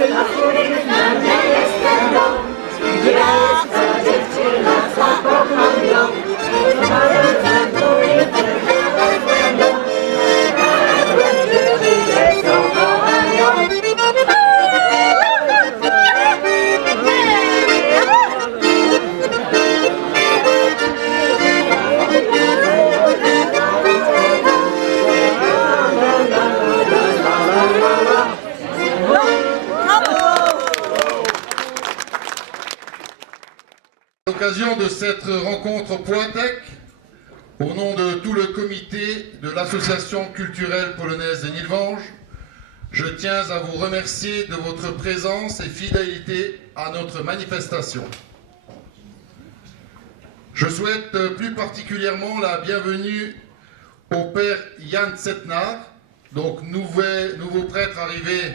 À l'occasion de cette rencontre Pointec, au nom de tout le comité de l'association culturelle polonaise des Nilvanges, je tiens à vous remercier de votre présence et fidélité à notre manifestation. Je souhaite plus particulièrement la bienvenue au père Jan Setnar, donc nouveau prêtre arrivé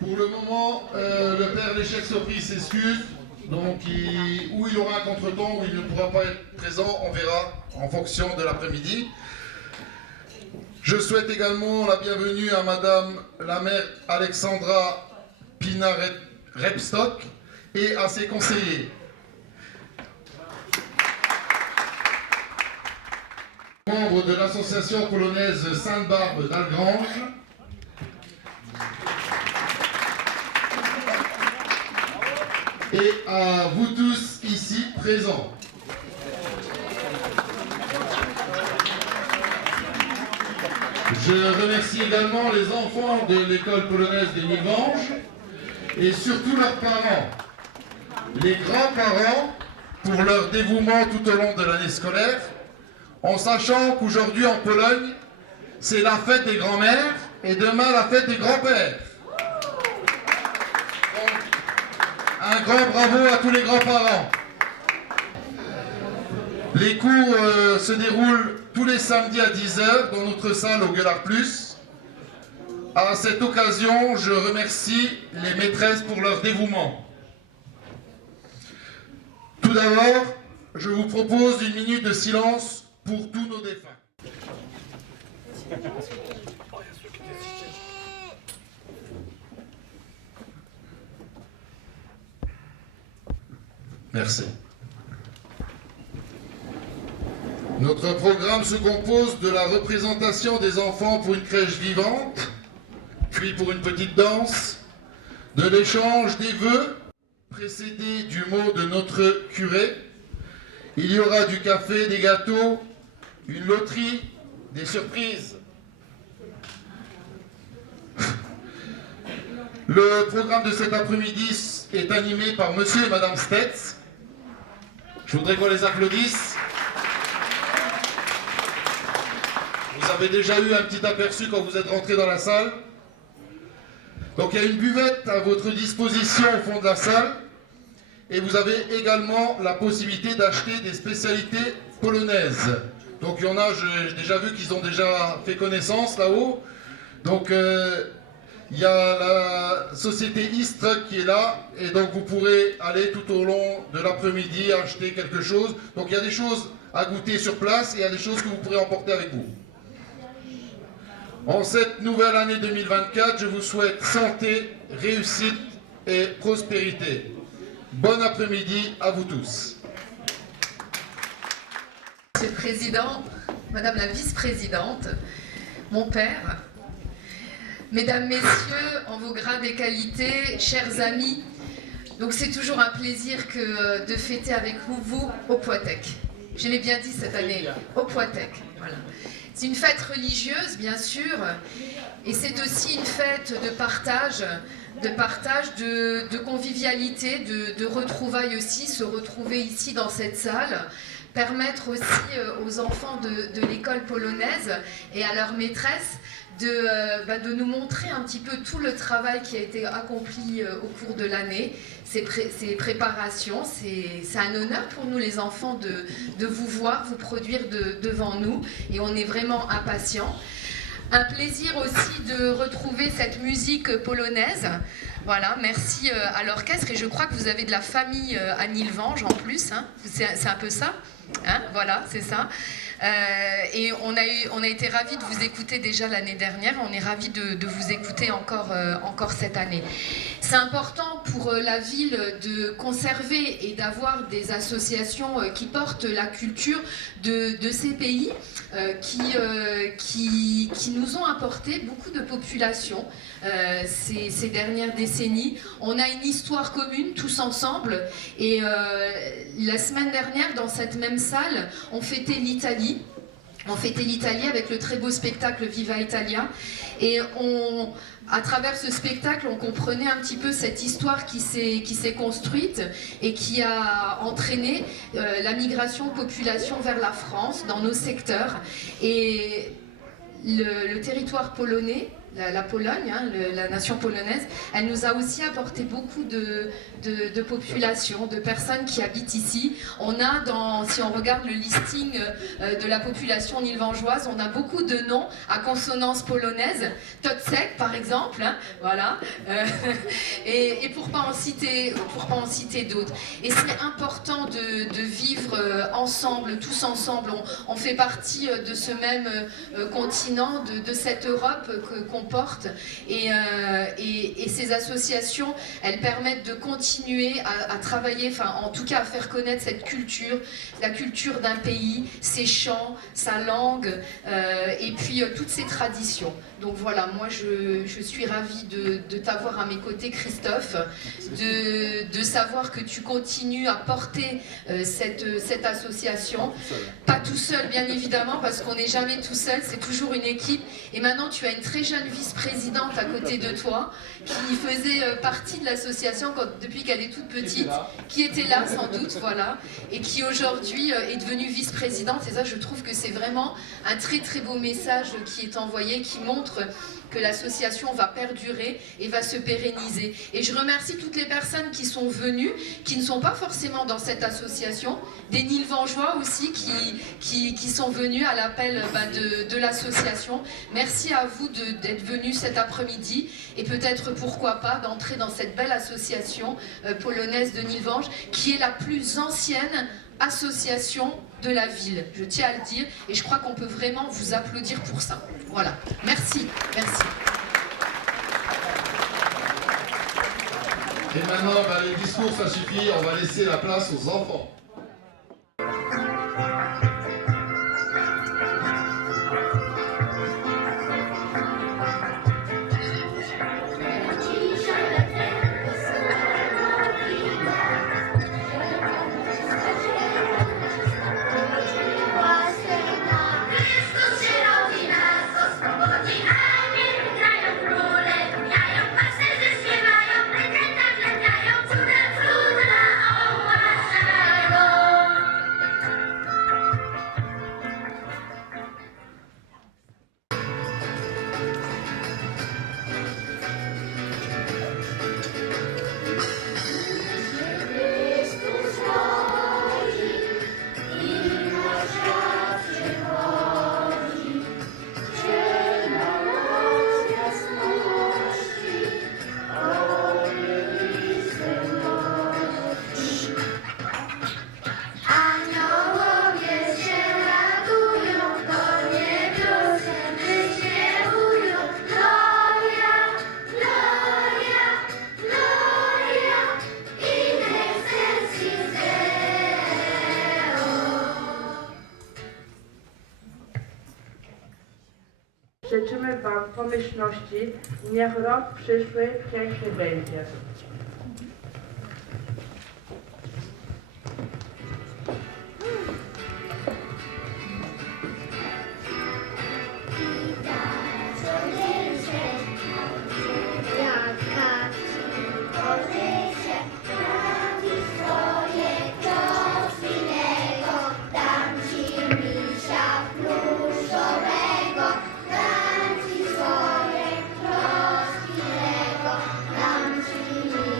pour le moment. Le père Léchec-Sopry s'excuse, donc où il aura un contretemps, où il ne pourra pas être présent, on verra en fonction de l'après-midi. Je souhaite également la bienvenue à Madame la maire Alexandra Pina-Repstock et à ses conseillers. Membre de l'association polonaise Sainte-Barbe d'Algrange. Et à vous tous ici présents. Je remercie également les enfants de l'école polonaise des Nilvanges et surtout leurs parents, les grands-parents, pour leur dévouement tout au long de l'année scolaire, en sachant qu'aujourd'hui en Pologne, c'est la fête des grands-mères et demain la fête des grands-pères. Un grand bravo à tous les grands-parents. Les cours se déroulent tous les samedis à 10 h dans notre salle au Gueulard Plus. À cette occasion, je remercie les maîtresses pour leur dévouement. Tout d'abord, je vous propose une minute de silence pour tous nos défunts. Merci. Notre programme se compose de la représentation des enfants pour une crèche vivante, puis pour une petite danse, de l'échange des vœux, précédé du mot de notre curé. Il y aura du café, des gâteaux, une loterie, des surprises. Le programme de cet après-midi est animé par monsieur et madame Stetz. Je voudrais qu'on les applaudisse. Vous avez déjà eu un petit aperçu quand vous êtes rentré dans la salle. Donc il y a une buvette à votre disposition au fond de la salle. Et vous avez également la possibilité d'acheter des spécialités polonaises. Donc il y en a, j'ai déjà vu qu'ils ont déjà fait connaissance là-haut. Donc il y a la société Istre qui est là, et donc vous pourrez aller tout au long de l'après-midi acheter quelque chose. Donc il y a des choses à goûter sur place et il y a des choses que vous pourrez emporter avec vous. En cette nouvelle année 2024, je vous souhaite santé, réussite et prospérité. Bon après-midi à vous tous. Monsieur le Président, Madame la Vice-Présidente, mon père, Mesdames, Messieurs, en vos grades et qualités, chers amis, donc c'est toujours un plaisir que de fêter avec vous au Pointec. Je l'ai bien dit cette année, au Pointec. Voilà. C'est une fête religieuse, bien sûr, et c'est aussi une fête de partage, de convivialité, de retrouvailles aussi, se retrouver ici dans cette salle, permettre aussi aux enfants de l'école polonaise et à leurs maîtresses de nous montrer un petit peu tout le travail qui a été accompli au cours de l'année, ces préparations. C'est un honneur pour nous les enfants de vous voir, vous produire devant nous, et on est vraiment impatients. Un plaisir aussi de retrouver cette musique polonaise. Voilà, merci à l'orchestre, et je crois que vous avez de la famille à Nilvanges en plus, hein. C'est un peu ça, hein, voilà, c'est ça. Et on a été ravis de vous écouter déjà l'année dernière. On est ravis de vous écouter encore cette année. C'est important pour la ville de conserver et d'avoir des associations qui portent la culture de ces pays qui nous ont apporté beaucoup de population ces dernières décennies. On a une histoire commune tous ensemble et la semaine dernière dans cette même salle on fêtait l'Italie. On fêtait l'Italie avec le très beau spectacle Viva Italia et à travers ce spectacle, on comprenait un petit peu cette histoire qui s'est construite et qui a entraîné la migration de population vers la France dans nos secteurs. Et le territoire polonais, la Pologne, hein, la nation polonaise, elle nous a aussi apporté beaucoup de population, de personnes qui habitent ici. On a, si on regarde le listing de la population nilvangeoise, on a beaucoup de noms à consonance polonaise. Totsek, par exemple, hein, voilà. Et pour pas en citer d'autres. Et c'est important de vivre ensemble, tous ensemble. On fait partie de ce même continent, de cette Europe qu'on porte et ces associations, elles permettent de continuer à travailler, enfin en tout cas à faire connaître cette culture, la culture d'un pays, ses chants, sa langue et puis toutes ses traditions. Donc voilà, moi je suis ravie de t'avoir à mes côtés, Christophe, de savoir que tu continues à porter cette association. Pas tout seul, bien évidemment, parce qu'on n'est jamais tout seul, c'est toujours une équipe. Et maintenant, tu as une très jeune vice-présidente à côté de toi, qui faisait partie de l'association depuis qu'elle est toute petite, qui était là sans doute, voilà, et qui aujourd'hui est devenue vice-présidente. Et ça, je trouve que c'est vraiment un très très beau message qui est envoyé, qui montre que l'association va perdurer et va se pérenniser. Et je remercie toutes les personnes qui sont venues, qui ne sont pas forcément dans cette association, des Nilvangeois aussi qui sont venus à l'appel de l'association. Merci à vous d'être venus cet après-midi et peut-être pourquoi pas d'entrer dans cette belle association polonaise de Nilvange qui est la plus ancienne association de la ville, je tiens à le dire, et je crois qu'on peut vraiment vous applaudir pour ça. Voilà, merci, merci. Et maintenant, les discours, ça suffit, on va laisser la place aux enfants. Życzymy Wam pomyślności, niech rok przyszły piękny będzie. Dam ci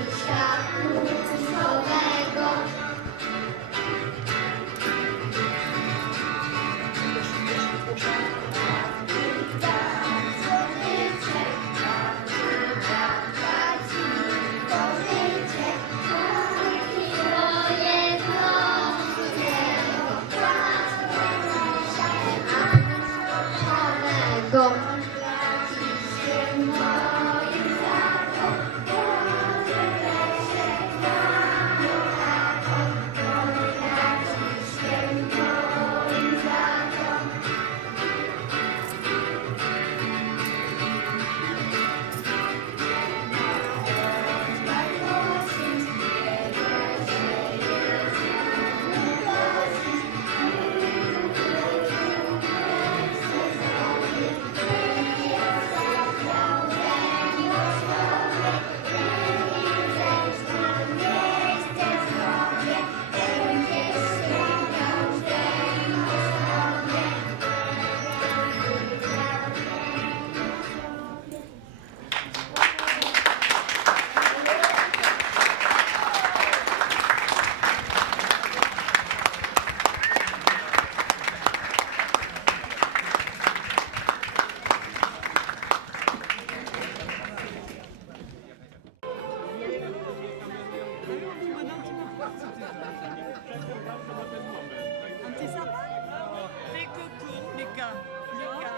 Do Un petit sapin? Des cocos, les gars. Les gars.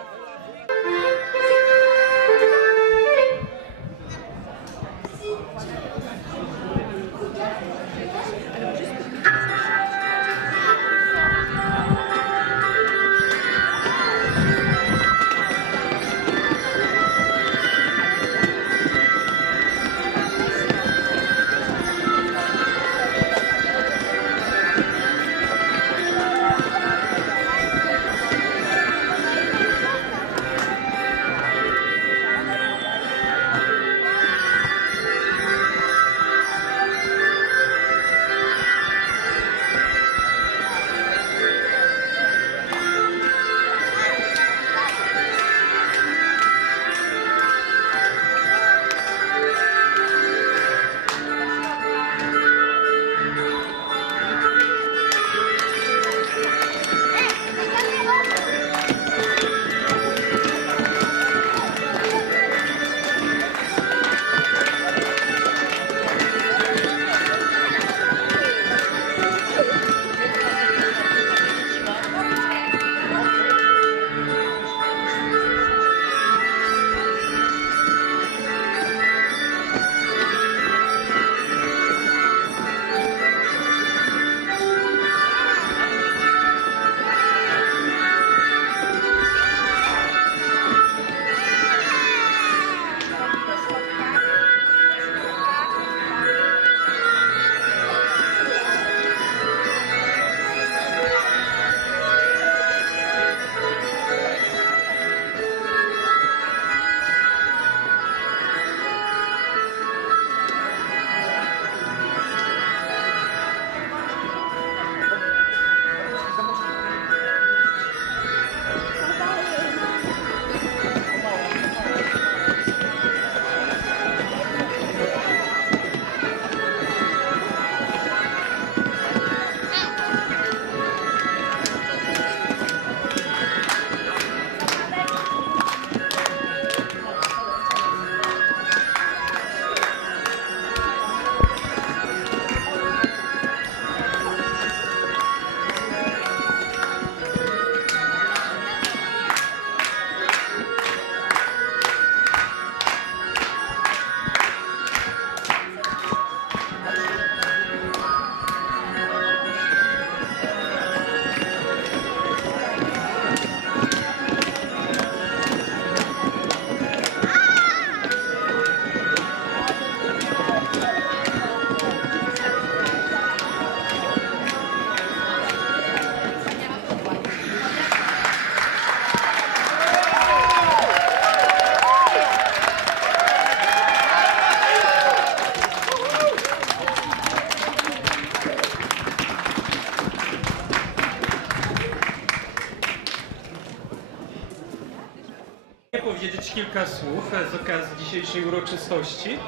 Powiedzieć kilka słów z okazji dzisiejszej uroczystości.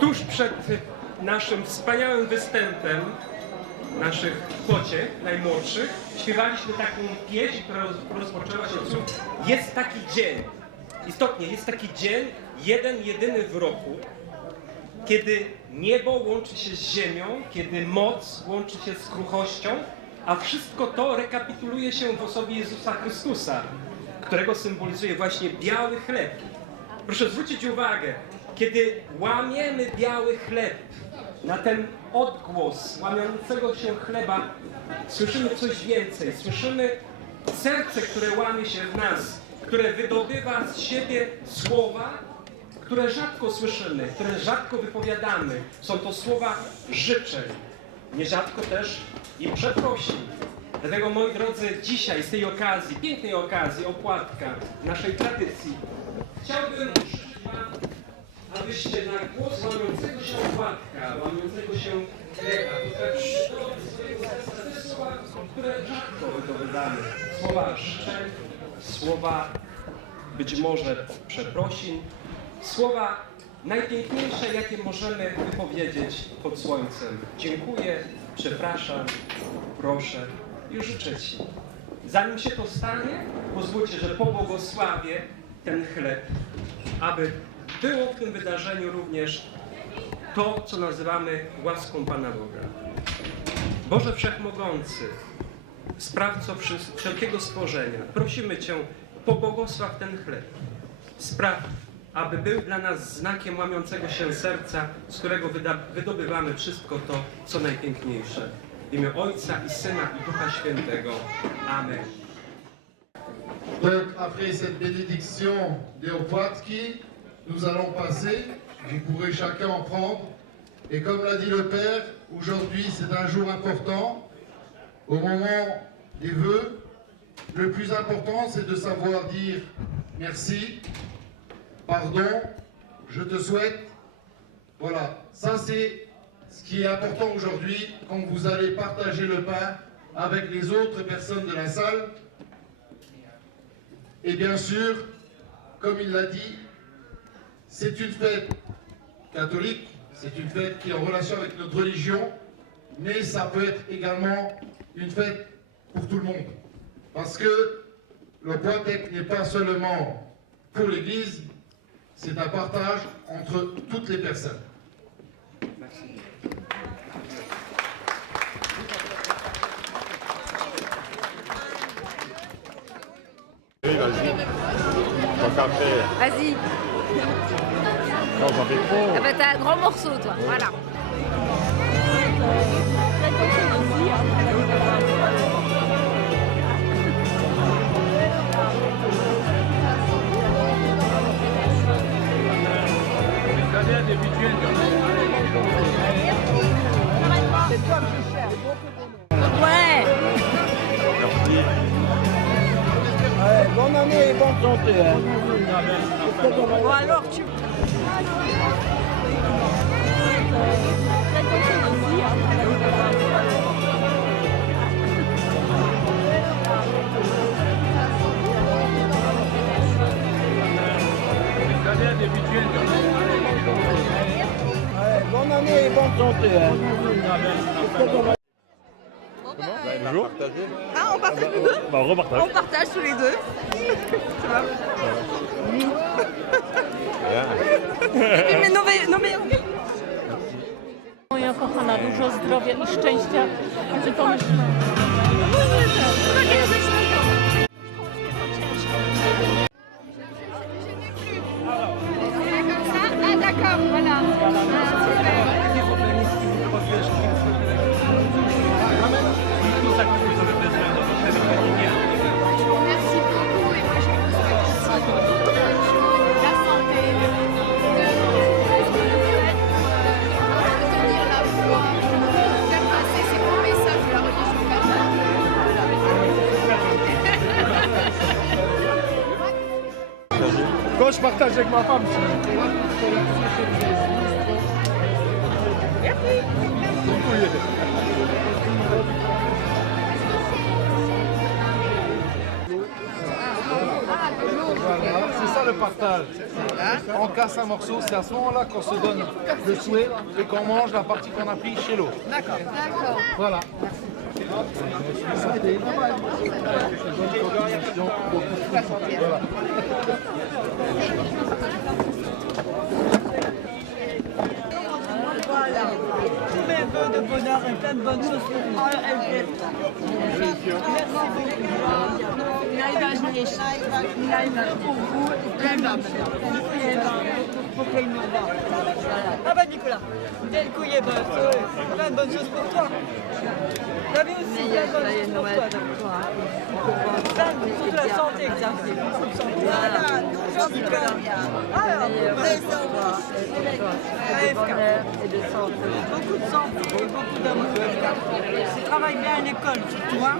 Tuż przed naszym wspaniałym występem naszych pociech najmłodszych śpiewaliśmy taką pieśń, która rozpoczęła się od słów "Jest taki dzień". Istotnie, jest taki dzień, jeden, jedyny w roku, kiedy niebo łączy się z ziemią, kiedy moc łączy się z kruchością, a wszystko to rekapituluje się w osobie Jezusa Chrystusa. którego symbolizuje właśnie biały chleb. Proszę zwrócić uwagę, kiedy łamiemy biały chleb, na ten odgłos łamiącego się chleba słyszymy coś więcej. Słyszymy serce, które łamie się w nas, które wydobywa z siebie słowa, które rzadko słyszymy, które rzadko wypowiadamy. Są to słowa życzeń, nierzadko też i przeprosin. Dlatego, moi drodzy, dzisiaj z tej okazji, pięknej okazji, opłatka naszej tradycji, chciałbym życzyć Wam, abyście na głos łamiącego się opłatka, łamiącego się chleba, potrafili do swojego serca te słowa, które rzadko wydobywamy. Słowa życzeń, słowa być może przeprosin, słowa najpiękniejsze, jakie możemy wypowiedzieć pod słońcem. Dziękuję, przepraszam, proszę i życzę Ci. Zanim się to stanie, pozwólcie, że pobłogosławię ten chleb, aby było w tym wydarzeniu również to, co nazywamy łaską Pana Boga. Boże Wszechmogący, Sprawco wszelkiego stworzenia, prosimy Cię, pobłogosław ten chleb. Spraw, aby był dla nas znakiem łamiącego się serca, z którego wydobywamy wszystko to, co najpiękniejsze. W imię Ojca i Syna i Ducha Świętego. Amen. Donc, après cette bénédiction des opłatki, nous allons passer, vous pourrez chacun en prendre. Et comme l'a dit le Père, aujourd'hui c'est un jour important. Au moment des vœux, le plus important c'est de savoir dire merci, pardon, je te souhaite. Voilà, ça c'est ce qui est important aujourd'hui quand vous allez partager le pain avec les autres personnes de la salle. Et bien sûr, comme il l'a dit, c'est une fête catholique, c'est une fête qui est en relation avec notre religion, mais ça peut être également une fête pour tout le monde. Parce que le Poitek n'est pas seulement pour l'Église, c'est un partage entre toutes les personnes. Oui, vas-y. Tant qu'à faire. Vas-y. Non, j'en fais trop. Ah bah t'as un grand morceau toi, voilà. Ouais. Bonne année et bonne santé. Hein. Bon alors tu... Ouais, bonne année et bonne santé. Hein. Bonjour. Ah, on partage les deux? Bah, on repartage. On partage tous les deux. Ça va. Moja kochana, dużo zdrowia i szczęścia. Czy pomyślmy? Ah d'accord, voilà. Merci beaucoup et moi je vous souhaite aussi la santé, de tenir la foi, faire passer ces bons messages de la religion catholique. Quand je partage avec ma femme, Voilà, c'est ça le partage. On casse un morceau, c'est à ce moment-là qu'on se donne le souhait et qu'on mange la partie qu'on a pris chez l'autre. D'accord. Voilà. Voilà. Tous mes vœux de bonheur et plein de bonnes choses pour moi. Merci beaucoup. Ah bah Nicolas, tel couillet bœuf, plein de bonnes choses pour toi. T'as vu aussi, plein de bonnes choses pour toi. Plein de toute la santé, Xavier. Voilà, toujours Nicolas. Alors, beaucoup de santé et beaucoup d'amour. Tu travailles bien à l'école, surtout, hein.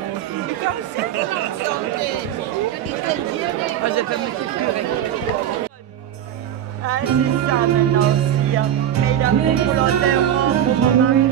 L'école, c'est la santé. Ah, j'ai fait mes petites purées. Ah, c'est ça maintenant aussi, hein. Mais il a fait pour l'enterrement, pour mon mari.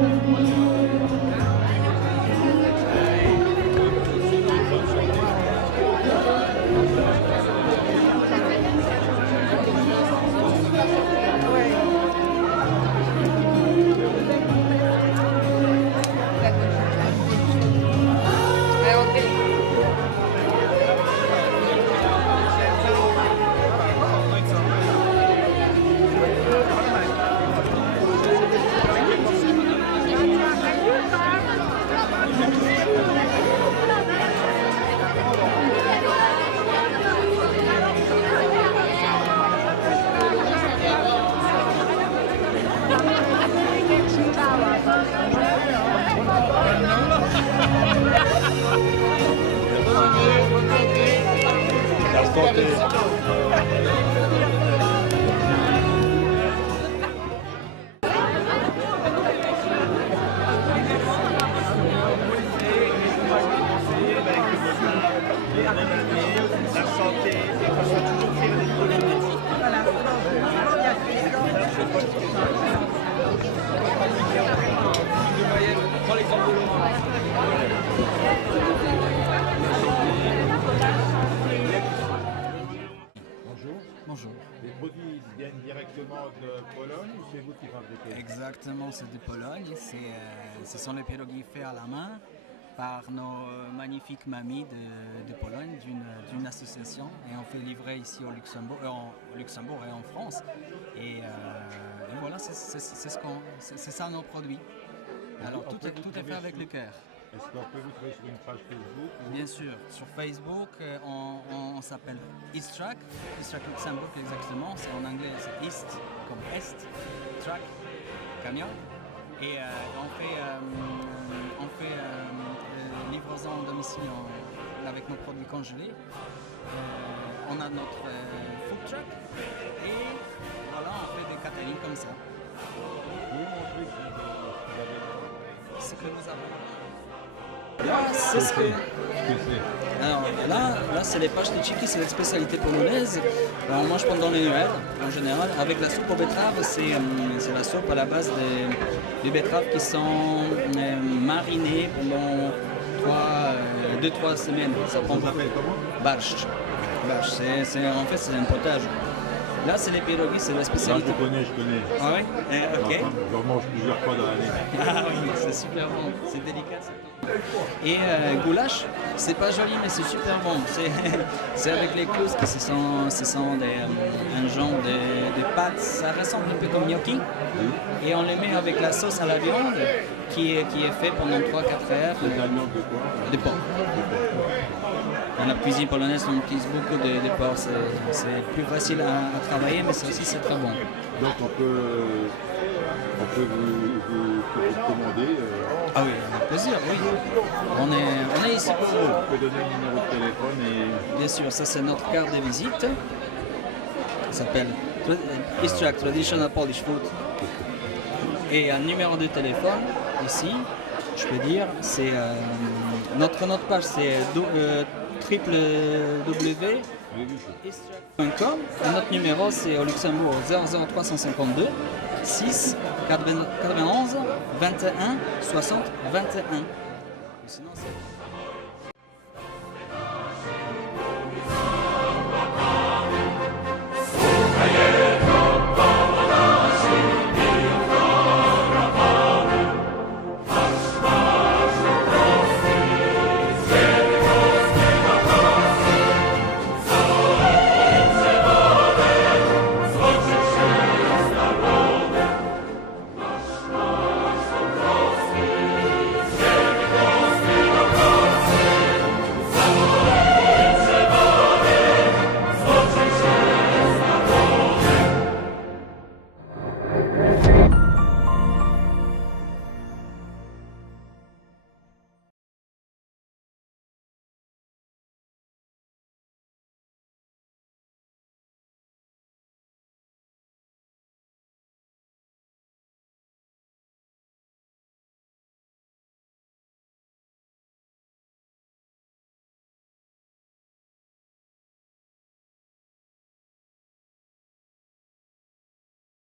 Bonjour. Les produits viennent directement de Pologne ou c'est vous qui fabriquez? Exactement, c'est de Pologne. Ce sont les pierogies faits à la main par nos magnifiques mamies de Pologne, d'une association. Et on fait livrer ici au Luxembourg et en France. Et voilà, c'est ça nos produits. Alors tout est fait avec le cœur. Est-ce qu'on peut vous trouver sur une page Facebook? Bien sûr, sur Facebook, on s'appelle Easttrack Luxembourg exactement, c'est en anglais, c'est East comme Est, Track, camion. Et on fait livraison à domicile avec nos produits congelés. On a notre food truck et voilà, on fait des catering comme ça. Vous pouvez montrer ce que vous avez? Ce que nous avons. C'est ce que c'est. Alors là c'est les pâches de chicky, c'est la spécialité polonaise. On mange pendant les Noëls en général. Avec la soupe aux betteraves, c'est la soupe à la base des betteraves qui sont marinées pendant 2-3 semaines. Ça prend s'appelle comment? Barszcz. En fait c'est un potage. Là c'est les pierogies, c'est la spécialité. Je connais. Ah oui? Ok. Je mange plusieurs fois dans l'année. Ah oui, c'est super bon, c'est délicat ça. Et goulash, c'est pas joli mais c'est super bon. C'est avec les klousks, ce sont un genre de pâtes, ça ressemble un peu comme gnocchi. Et on les met avec la sauce à la viande qui est fait pendant 3-4 heures. C'est de la viande de quoi? De porc. Dans la cuisine polonaise, on utilise beaucoup de porc. C'est plus facile à travailler, mais ça aussi c'est très bon. Donc on peut vous commander. Ah oui, avec plaisir, oui. On est ici pour vous. Vous pouvez donner un numéro de téléphone et... Bien sûr, ça c'est notre carte de visite. Ça s'appelle Easttrack Traditional Polish Food. Et un numéro de téléphone, ici, je peux dire, c'est notre page c'est www.easttrack.com et notre numéro c'est au Luxembourg 00352 6 91 21 60 21. Sinon, c'est...